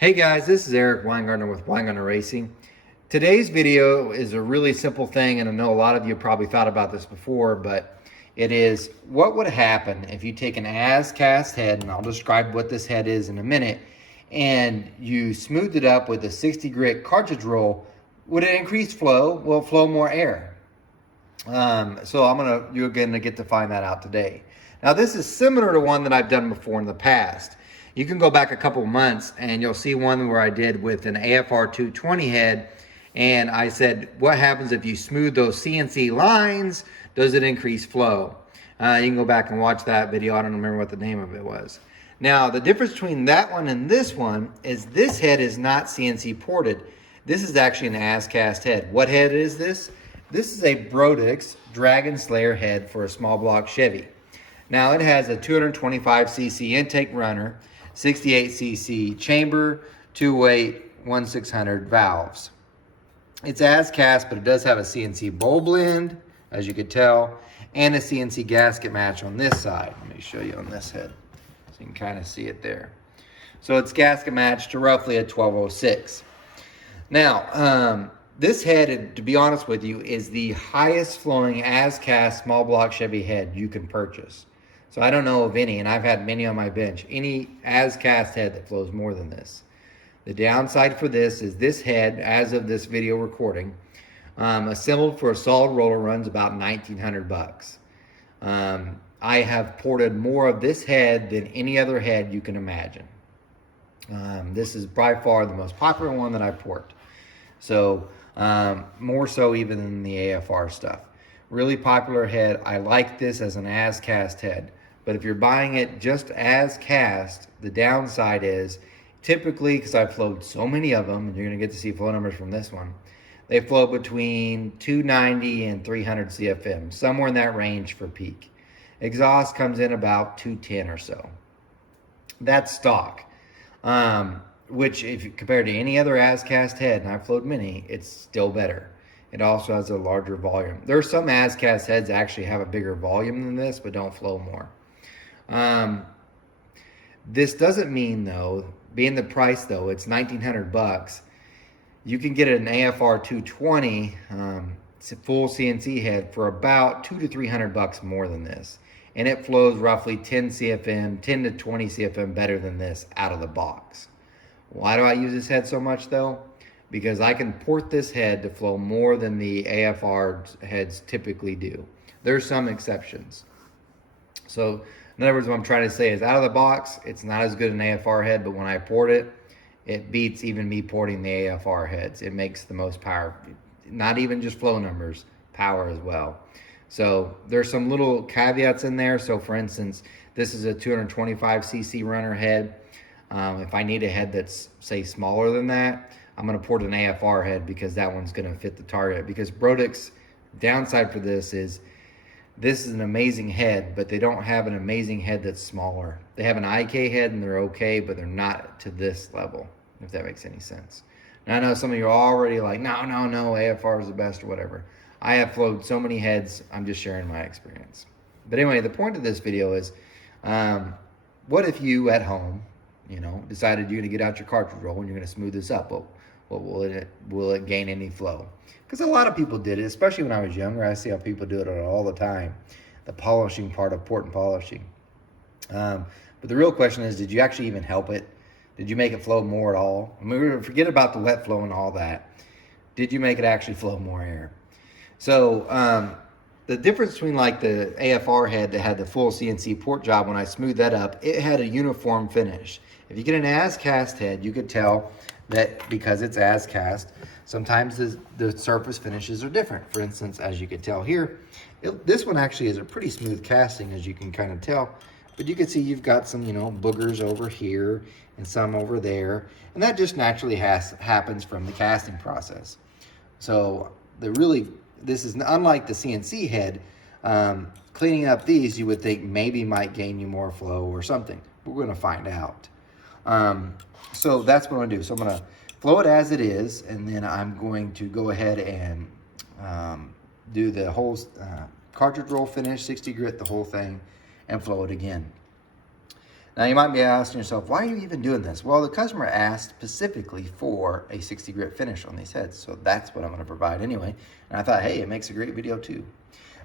Hey guys, this is Eric Weingartner with Weingartner Racing. Today's video is a really simple thing, and I know a lot of you probably thought about this before, but it is what would happen if you take an as cast head, and I'll describe what this head is in a minute, and you smoothed it up with a 60 grit cartridge roll. Would it increase flow? Will it flow more air? So you're gonna get to find that out today. Now this is similar to one that I've done before in the past. You can go back a couple months and you'll see one where I did with an AFR 220 head, and I said, what happens if you smooth those CNC lines? Does it increase flow? You can go back and watch that video. I don't remember what the name of it was. Now, the difference between that one and this one is this head is not CNC ported. This is actually an as cast head. What head is this? This is a Brodix Dragon Slayer head for a small block Chevy. Now, it has a 225cc intake runner, 68cc chamber, 2-weight, 1/600 valves. It's as cast, but it does have a CNC bowl blend, as you could tell, and a CNC gasket match on this side. Let me show you on this head so you can kind of see it there. So it's gasket matched to roughly a 1206. Now, this head, to be honest with you, is the highest flowing as cast small block Chevy head you can purchase. So I don't know of any, and I've had many on my bench, any as cast head that flows more than this. The downside for this is this head, as of this video recording, assembled for a solid roller, runs about 1,900 bucks. I have ported more of this head than any other head you can imagine. This is by far the most popular one that I port. So more so even than the AFR stuff. Really popular head. I like this as an as cast head. But if you're buying it just as cast, the downside is typically, because I've flowed so many of them, and you're going to get to see flow numbers from this one, they flow between 290 and 300 CFM, somewhere in that range for peak. Exhaust comes in about 210 or so. That's stock, which if you compare to any other as cast head, and I've flowed many, it's still better. It also has a larger volume. There are some as cast heads that actually have a bigger volume than this, but don't flow more. This doesn't mean, though, being the price, though, it's 1,900 bucks. You can get an AFR 220 full CNC head for about 200 to 300 bucks more than this, and it flows roughly 10 CFM, 10 to 20 CFM better than this out of the box. Why do I use this head so much, though? Because I can port this head to flow more than the AFR heads typically do. There's some exceptions. So in other words, what I'm trying to say is, out of the box, it's not as good an AFR head, but when I port it, it beats even me porting the AFR heads. It makes the most power, not even just flow numbers, power as well. So there's some little caveats in there. So for instance, this is a 225cc runner head. If I need a head that's, say, smaller than that, I'm going to port an AFR head because that one's going to fit the target. Because Brodix, downside for this is an amazing head, but they don't have an amazing head that's smaller. They have an IK head and they're okay, but they're not to this level, if that makes any sense. Now I know some of you are already like, no, AFR is the best or whatever. I have flowed so many heads, I'm just sharing my experience. But anyway, the point of this video is, what if you at home, decided you're going to get out your cartridge roll and you're going to smooth this up? Well, will it gain any flow? Because a lot of people did it, especially when I was younger. I see how people do it all the time. The polishing part of port and polishing. But the real question is, did you actually even help it? Did you make it flow more at all? I mean, forget about the wet flow and all that. Did you make it actually flow more air? So the difference between like the AFR head that had the full CNC port job, when I smoothed that up, it had a uniform finish. If you get an as cast head, you could tell that because it's as cast, sometimes the surface finishes are different. For instance, as you can tell here, this one actually is a pretty smooth casting, as you can kind of tell. But you can see you've got some, boogers over here and some over there. And that just naturally happens from the casting process. So this is unlike the CNC head. Cleaning up these, you would think maybe might gain you more flow or something. We're going to find out. So that's what I'm going to do. So I'm going to flow it as it is, and then I'm going to go ahead and do the whole cartridge roll finish, 60 grit, the whole thing, and flow it again. Now you might be asking yourself, why are you even doing this? Well, the customer asked specifically for a 60 grit finish on these heads, so that's what I'm going to provide anyway. And I thought, hey, it makes a great video too.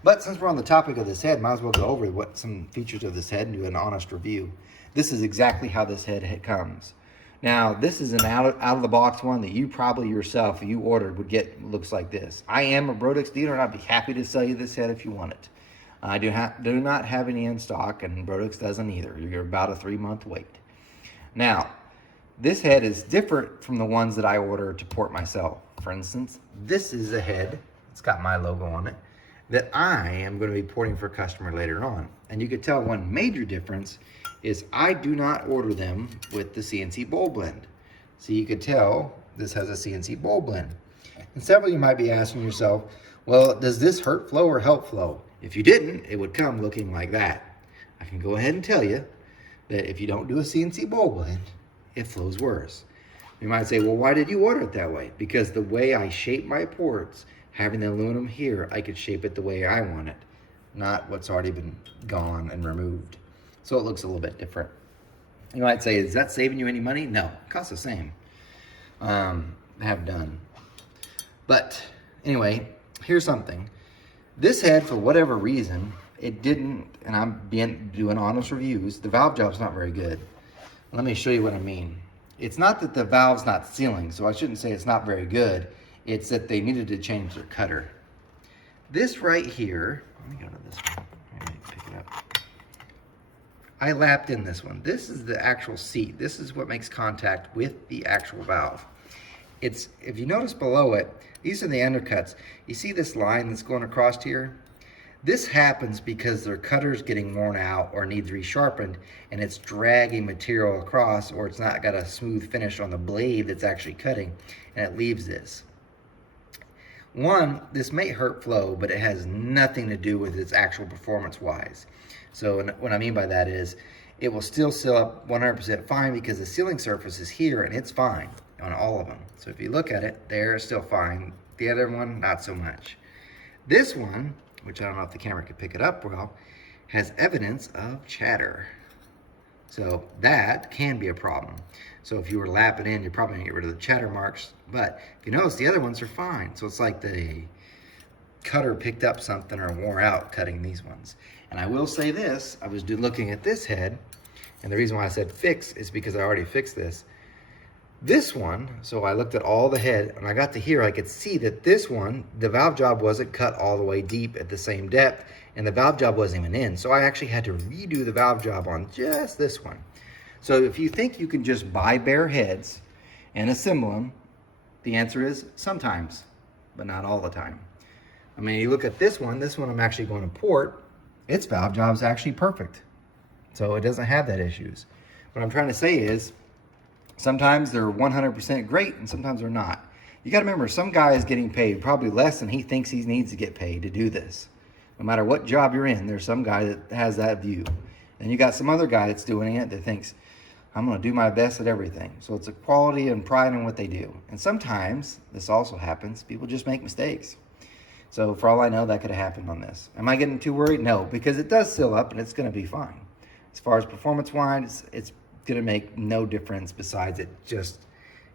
But since we're on the topic of this head, might as well go over what some features of this head and do an honest review. This is exactly how this head comes. Now, this is an out of the box one that you probably yourself, if you ordered, would get. Looks like this. I am a Brodix dealer, and I'd be happy to sell you this head if you want it. I do not have any in stock, and Brodix doesn't either. You're about a 3-month wait. Now, this head is different from the ones that I order to port myself. For instance, this is a head, it's got my logo on it, that I am going to be porting for a customer later on. And you could tell one major difference is I do not order them with the CNC bowl blend. So you could tell this has a CNC bowl blend. And several of you might be asking yourself, well, does this hurt flow or help flow? If you didn't, it would come looking like that. I can go ahead and tell you that if you don't do a CNC bowl blend, it flows worse. You might say, well, why did you order it that way? Because the way I shape my ports, having the aluminum here, I could shape it the way I want it, not what's already been gone and removed. So it looks a little bit different. You might say, is that saving you any money? No, it costs the same. Have done. But anyway, here's something. This head, for whatever reason, it didn't, and I'm doing honest reviews, the valve job's not very good. Let me show you what I mean. It's not that the valve's not sealing, so I shouldn't say it's not very good. It's that they needed to change their cutter. This right here, let me go to this one. Let me pick it up. I lapped in this one. This is the actual seat. This is what makes contact with the actual valve. It's, if you notice below it, these are the undercuts. You see this line that's going across here? This happens because their cutter's getting worn out or needs resharpened, and it's dragging material across, or it's not got a smooth finish on the blade that's actually cutting, and it leaves this. One, this may hurt flow, but it has nothing to do with its actual performance-wise. So what I mean by that is, it will still seal up 100% fine because the sealing surface is here, and it's fine on all of them. So if you look at it, they're still fine. The other one, not so much. This one, which I don't know if the camera could pick it up well, has evidence of chatter. So that can be a problem. So if you were lapping in, you're probably gonna get rid of the chatter marks. But if you notice, the other ones are fine. So it's like the cutter picked up something or wore out cutting these ones. And I will say this, I was looking at this head, and the reason why I said fix is because I already fixed this. This one, so I looked at all the head, and I got to here, I could see that this one, the valve job wasn't cut all the way deep at the same depth, and the valve job wasn't even in. So I actually had to redo the valve job on just this one. So if you think you can just buy bare heads and assemble them, the answer is sometimes, but not all the time. I mean, you look at this one I'm actually going to port, its valve job is actually perfect. So it doesn't have that issues. What I'm trying to say is, sometimes they're 100% great and sometimes they're not. You gotta remember, some guy is getting paid probably less than he thinks he needs to get paid to do this. No matter what job you're in, there's some guy that has that view. And you got some other guy that's doing it that thinks, I'm gonna do my best at everything. So it's a quality and pride in what they do. And sometimes, this also happens, people just make mistakes. So for all I know, that could have happened on this. Am I getting too worried? No, because it does seal up and it's gonna be fine. As far as performance-wise, it's gonna make no difference besides it just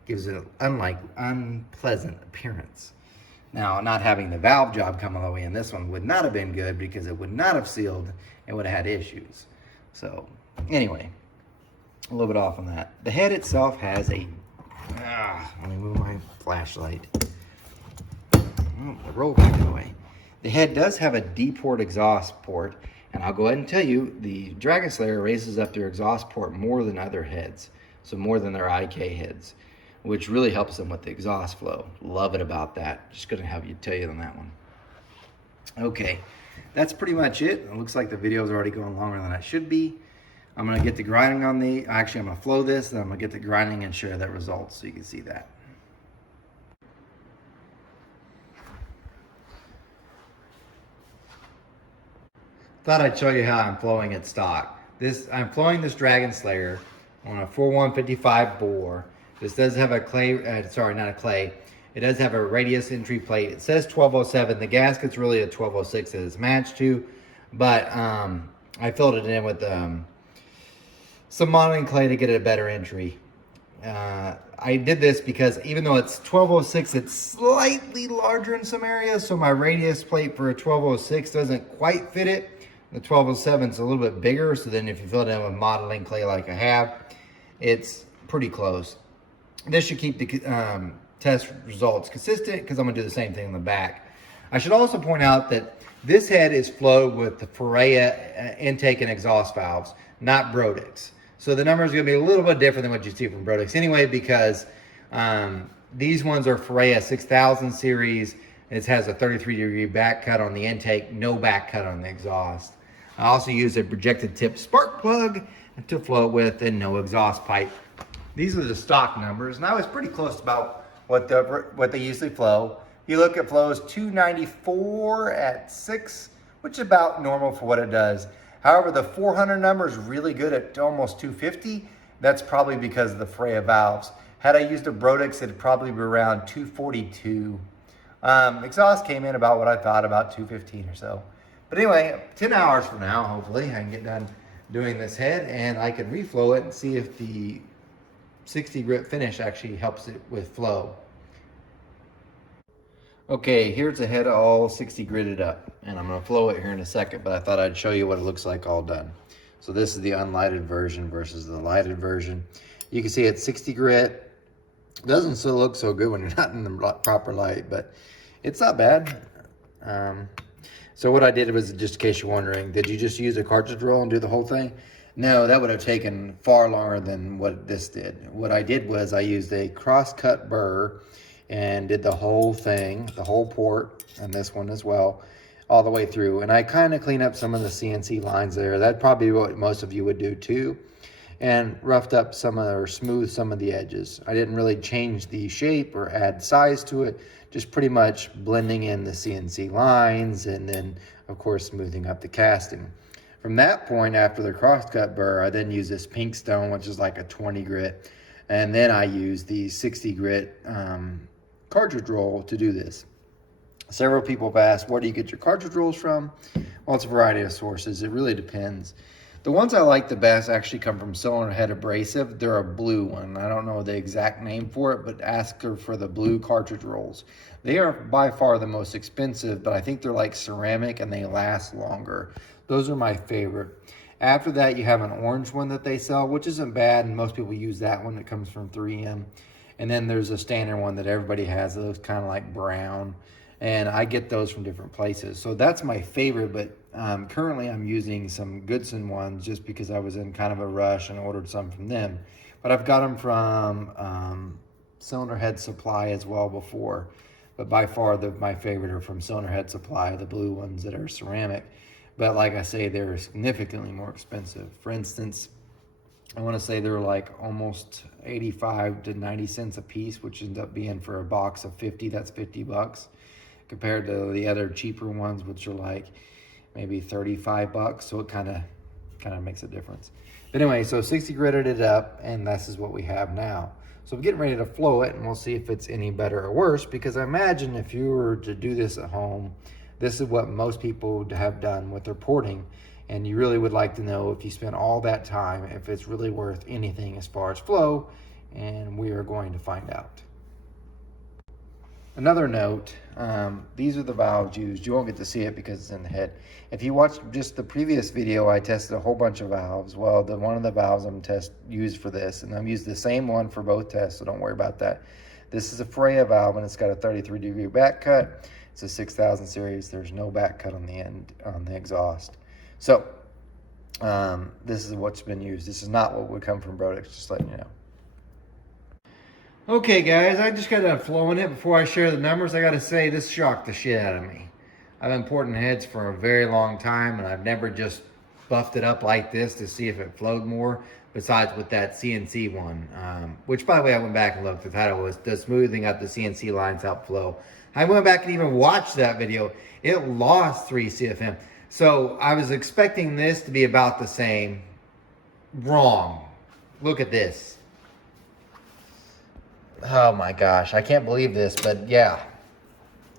gives it an unpleasant appearance. Now, not having the valve job come all the way in this one would not have been good because it would not have sealed and would have had issues. So anyway, a little bit off on that. The head itself has a, let me move my flashlight. Roll back away. The head does have a D-port exhaust port, and I'll go ahead and tell you, the Dragon Slayer raises up their exhaust port more than other heads, so more than their IK heads, which really helps them with the exhaust flow. Love it about that. Just gonna have you tell you on that one. Okay, that's pretty much it. It looks like the video is already going longer than it should be. I'm gonna get the grinding on the, actually I'm gonna flow this, then I'm gonna get the grinding and share that results so you can see that. Thought I'd show you how I'm flowing at stock. I'm flowing this Dragon Slayer on a 4155 bore. This does have a clay, sorry, not a clay. It does have a radius entry plate. It says 1207. The gasket's really a 1206 that it's matched to, but I filled it in with some modeling clay to get a better entry. I did this because even though it's 1206, it's slightly larger in some areas. So my radius plate for a 1206 doesn't quite fit it. The 1207 is a little bit bigger. So then if you fill it in with modeling clay like I have, it's pretty close. This should keep the test results consistent because I'm gonna do the same thing in the back. I should also point out that this head is flowed with the Ferrea intake and exhaust valves, not Brodix. So the number is going to be a little bit different than what you see from Brodix anyway, because these ones are Ferrea 6000 series. It has a 33-degree back cut on the intake, no back cut on the exhaust. I also use a projected tip spark plug to flow with and no exhaust pipe. These are the stock numbers, and I was pretty close to about what they usually flow. You look at flows 294 at 6, which is about normal for what it does. However, the 400 number is really good at almost 250. That's probably because of the Ferrea valves. Had I used a Brodix, it'd probably be around 242. Exhaust came in about what I thought, about 215 or so. But anyway, 10 hours from now, hopefully, I can get done doing this head and I can reflow it and see if the 60 grit finish actually helps it with flow. Okay, here's the head all 60 gridded up, and I'm gonna flow it here in a second, but I thought I'd show you what it looks like all done. So this is the unlighted version versus the lighted version. You can see it's 60 grit. It doesn't still look so good when you're not in the proper light, but it's not bad. So what I did was, just in case you're wondering, did you just use a cartridge roll and do the whole thing? No, that would have taken far longer than what this did. What I did was I used a cross-cut burr and did the whole thing, the whole port, and this one as well, all the way through. And I kind of clean up some of the CNC lines there. That'd probably be what most of you would do too. And roughed up some of, or smoothed some of the edges. I didn't really change the shape or add size to it, just pretty much blending in the CNC lines and then, of course, smoothing up the casting. From that point, after the crosscut burr, I then use this pink stone, which is like a 20 grit. And then I use the 60 grit cartridge roll to do this. Several people have asked, where do you get your cartridge rolls from? Well, it's a variety of sources. It really depends. The ones I like the best actually come from Cylinder Head Abrasive. They're a blue one. I don't know the exact name for it, but ask her for the blue cartridge rolls. They are by far the most expensive, but I think they're like ceramic and they last longer. Those are my favorite. After that, you have an orange one that they sell, which isn't bad, and most people use that one. It comes from 3M. And then there's a standard one that everybody has that looks kind of like brown. And I get those from different places. So that's my favorite, but currently I'm using some Goodson ones just because I was in kind of a rush and ordered some from them. But I've got them from Cylinder Head Supply as well before. But by far my favorite are from Cylinder Head Supply, the blue ones that are ceramic. But like I say, they're significantly more expensive. For instance, I want to say they're like almost 85 to 90 cents a piece, which ends up being for a box of 50, that's $50. Compared to the other cheaper ones, which are like maybe 35 bucks. So it kind of makes a difference. But anyway, so 60 gridded it up, and this is what we have now. So I'm getting ready to flow it, and we'll see if it's any better or worse, because I imagine if you were to do this at home, this is what most people have done with their porting. And you really would like to know, if you spent all that time, if it's really worth anything as far as flow, and we are going to find out. Another note, these are the valves used. You won't get to see it because it's in the head. If you watched just the previous video, I tested a whole bunch of valves. Well, one of the valves I'm used for this, and I'm used the same one for both tests, so don't worry about that. This is a Ferrea valve, and it's got a 33-degree back cut. It's a 6000 series. There's no back cut on the end, on the exhaust. So, this is what's been used. This is not what would come from Brodix, just letting you know. Okay guys, I just got done flowing it. Before I share the numbers, I gotta say this shocked the shit out of me. I've been porting heads for a very long time, and I've never just buffed it up like this to see if it flowed more, besides with that CNC one. Which, by the way, I went back and looked. The title was, "Does Smoothing Up the CNC Lines Help Flow?" I went back and even watched that video. It lost 3 CFM. So I was expecting this to be about the same. Wrong. Look at this. Oh my gosh, I can't believe this, but yeah.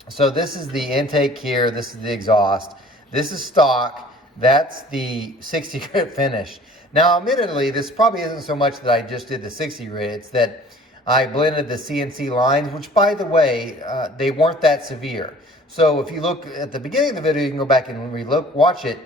So this is the intake here, this is the exhaust. This is stock. That's the 60 grit finish. Now, admittedly, this probably isn't so much that I just did the 60 grit. It's that I blended the CNC lines, which, by the way, they weren't that severe. So if you look at the beginning of the video, you can go back and watch it.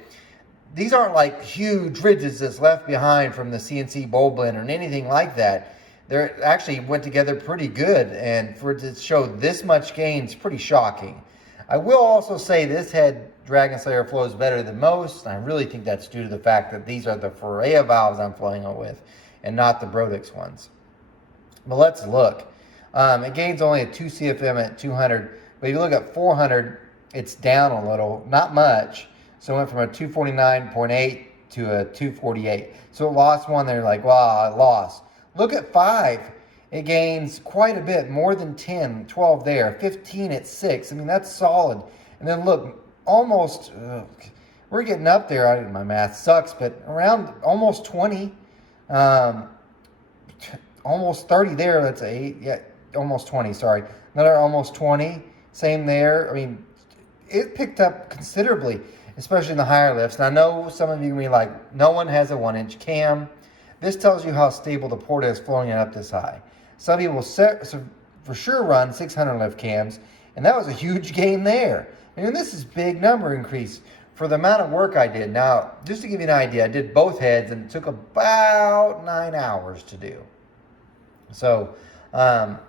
These aren't like huge ridges that's left behind from the CNC bowl blender and anything like that. They actually went together pretty good, and for it to show this much gain is pretty shocking. I will also say this head Dragon Slayer flows better than most. I really think that's due to the fact that these are the Ferrea valves I'm flowing it with and not the Brodix ones. But let's look. It gains only a 2 CFM at 200, but if you look at 400, it's down a little, not much. So it went from a 249.8 to a 248. So it lost one there, like, wow, I lost. Look at 5. It gains quite a bit, more than 10, 12 there, 15 at 6. I mean, that's solid. And then look, almost, we're getting up there. My math sucks, but around almost 20. Almost 30 there. That's 8. Yeah, almost 20, sorry. Another almost 20. Same there. I mean, it picked up considerably, especially in the higher lifts. And I know some of you can be like, no one has a 1-inch cam. This tells you how stable the port is flowing it up this high. Some people for sure run 600 lift cams, and that was a huge gain there. I mean, this is big number increase for the amount of work I did. Now, just to give you an idea, I did both heads, and it took about 9 hours to do. So,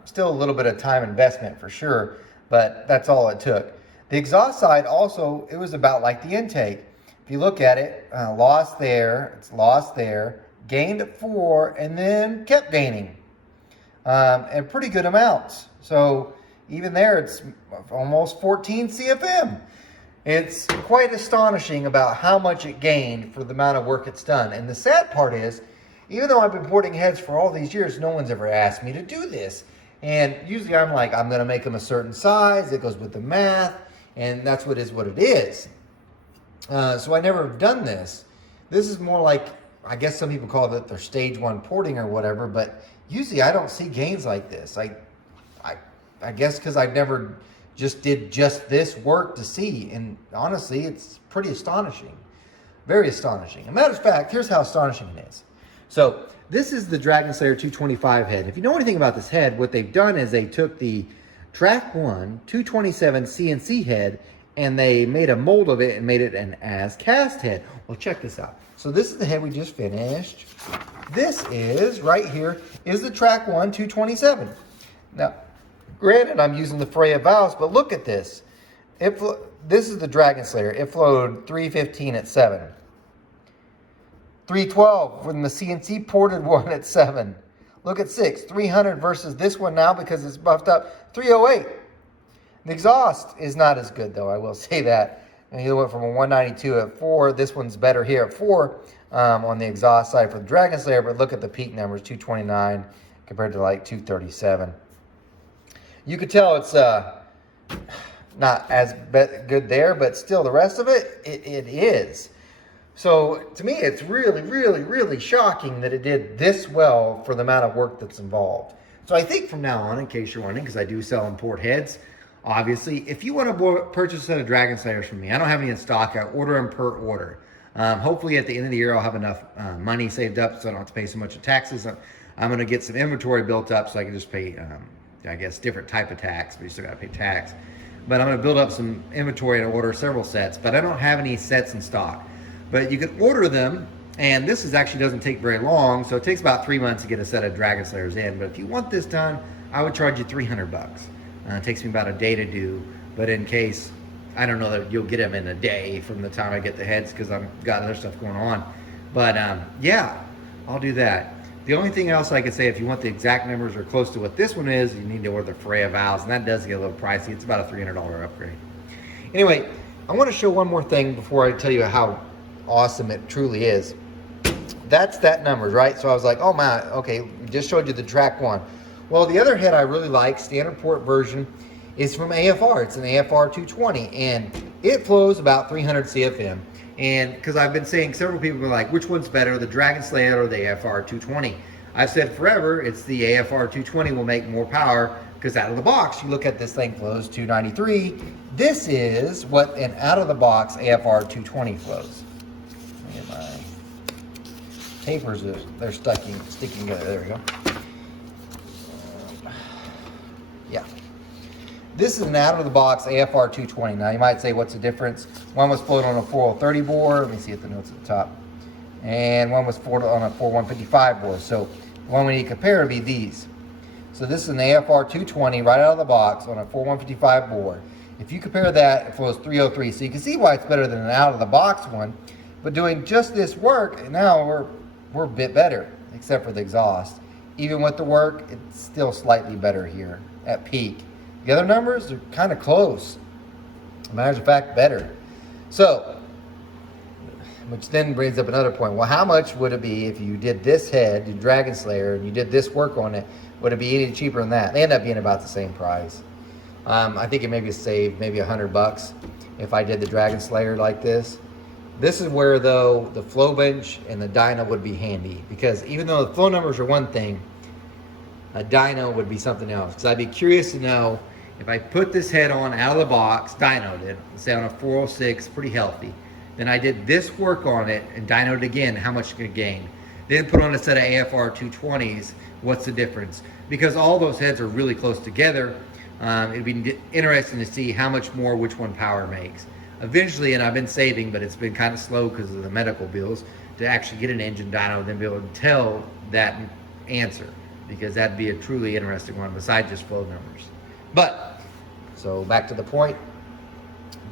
still a little bit of time investment for sure, but that's all it took. The exhaust side also, it was about like the intake. If you look at it, lost there, it's lost there, gained at 4, and then kept gaining. And pretty good amounts. So even there, it's almost 14 CFM. It's quite astonishing about how much it gained for the amount of work it's done. And the sad part is, even though I've been porting heads for all these years, no one's ever asked me to do this. And usually I'm like, I'm going to make them a certain size. It goes with the math. And that's what it is. So I never have done this. This is more like, I guess some people call it their stage 1 porting or whatever, but usually I don't see gains like this. I guess because I've never did just this work to see. And honestly, it's pretty astonishing. Very astonishing. As a matter of fact, here's how astonishing it is. So this is the Dragon Slayer 225 head. If you know anything about this head, what they've done is they took the Track 1 227 CNC head and they made a mold of it and made it an as cast head. Well, check this out. So this is the head we just finished. This is, right here, is the Track 1 227. Now, granted, I'm using the Ferrea valves, but look at this. This is the Dragon Slayer. It flowed 315 at 7. 312 from the CNC ported one at 7. Look at 6. 300 versus this one now because it's buffed up. 308. The exhaust is not as good, though, I will say that. And you went from a 192 at 4. This one's better here at 4 on the exhaust side for the Dragon Slayer. But look at the peak numbers, 229 compared to like 237. You could tell it's not as good there, but still the rest of it is. So to me, it's really, really, really shocking that it did this well for the amount of work that's involved. So I think from now on, in case you're wondering, because I do sell import heads, obviously, if you want to purchase a set of Dragon Slayers from me, I don't have any in stock. I order them per order. Hopefully at the end of the year, I'll have enough money saved up so I don't have to pay so much in taxes. I'm going to get some inventory built up so I can just pay, I guess, different type of tax, but you still got to pay tax. But I'm going to build up some inventory and order several sets, but I don't have any sets in stock. But you can order them, and this actually doesn't take very long, so it takes about 3 months to get a set of Dragon Slayers in. But if you want this done, I would charge you $300. It takes me about a day to do, but in case, I don't know that you'll get them in a day from the time I get the heads because I've got other stuff going on. But yeah, I'll do that. The only thing else I could say, if you want the exact numbers or close to what this one is, you need to order the Ferrea valves, and that does get a little pricey. It's about a $300 upgrade. Anyway, I want to show one more thing before I tell you how awesome it truly is. That's that numbers, right? So I was like, oh my, okay, just showed you the Track 1. Well, the other head I really like, standard port version, is from AFR. It's an AFR 220, and it flows about 300 CFM. And because I've been saying, several people have been like, which one's better, the Dragon Slayer or the AFR 220? I've said forever, it's the AFR 220 will make more power, because out of the box, you look at this thing flows 293. This is what an out of the box AFR 220 flows. Get my papers, they're sticking together. There we go. Yeah. This is an out-of-the-box AFR 220. Now, you might say, what's the difference? One was floated on a 4030 board. Let me see if the notes at the top. And one was floated on a 4155 board. So, the one we need to compare would be these. So, this is an AFR 220 right out of the box on a 4155 board. If you compare that, it flows 303. So, you can see why it's better than an out-of-the-box one. But doing just this work, now we're a bit better, except for the exhaust. Even with the work, it's still slightly better here at peak. The other numbers are kind of close. Matter of fact, better. So, which then brings up another point. Well, how much would it be if you did this head, the Dragon Slayer, and you did this work on it? Would it be any cheaper than that? They end up being about the same price. I think it maybe saved maybe $100 if I did the Dragon Slayer like this. This is where, though, the flow bench and the dyno would be handy, because even though the flow numbers are one thing, a dyno would be something else. Because I'd be curious to know if I put this head on out of the box, dynoed it, let's say on a 406, pretty healthy, then I did this work on it and dynoed again, how much it could gain. Then put on a set of AFR 220s, what's the difference? Because all those heads are really close together, it'd be interesting to see how much more which one power makes. Eventually, and I've been saving, but it's been kind of slow because of the medical bills, to actually get an engine dyno and then be able to tell that answer, because that'd be a truly interesting one besides just flow numbers. But, so back to the point,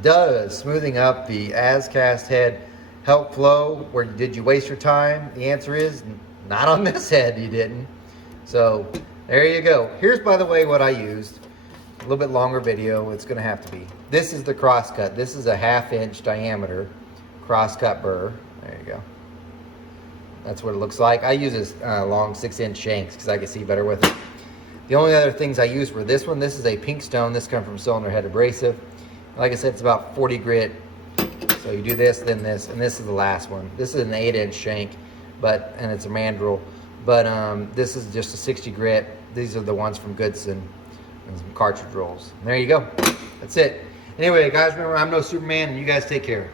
does smoothing up the AsCast head help flow? Where did you waste your time? The answer is not on this head, you didn't. So there you go. Here's, by the way, what I used. A little bit longer video, it's going to have to be. This is the crosscut. This is a 1/2 inch diameter crosscut burr. There you go. That's what it looks like. I use this long 6-inch shanks because I can see better with it. The only other things I used were this one. This is a pink stone. This comes from Cylinder Head Abrasive. Like I said, it's about 40 grit. So you do this, then this, and this is the last one. This is an 8-inch shank, and it's a mandrel. But this is just a 60 grit. These are the ones from Goodson. And some cartridge rolls. And there you go. That's it. Anyway, guys, remember, I'm no Superman, and you guys take care.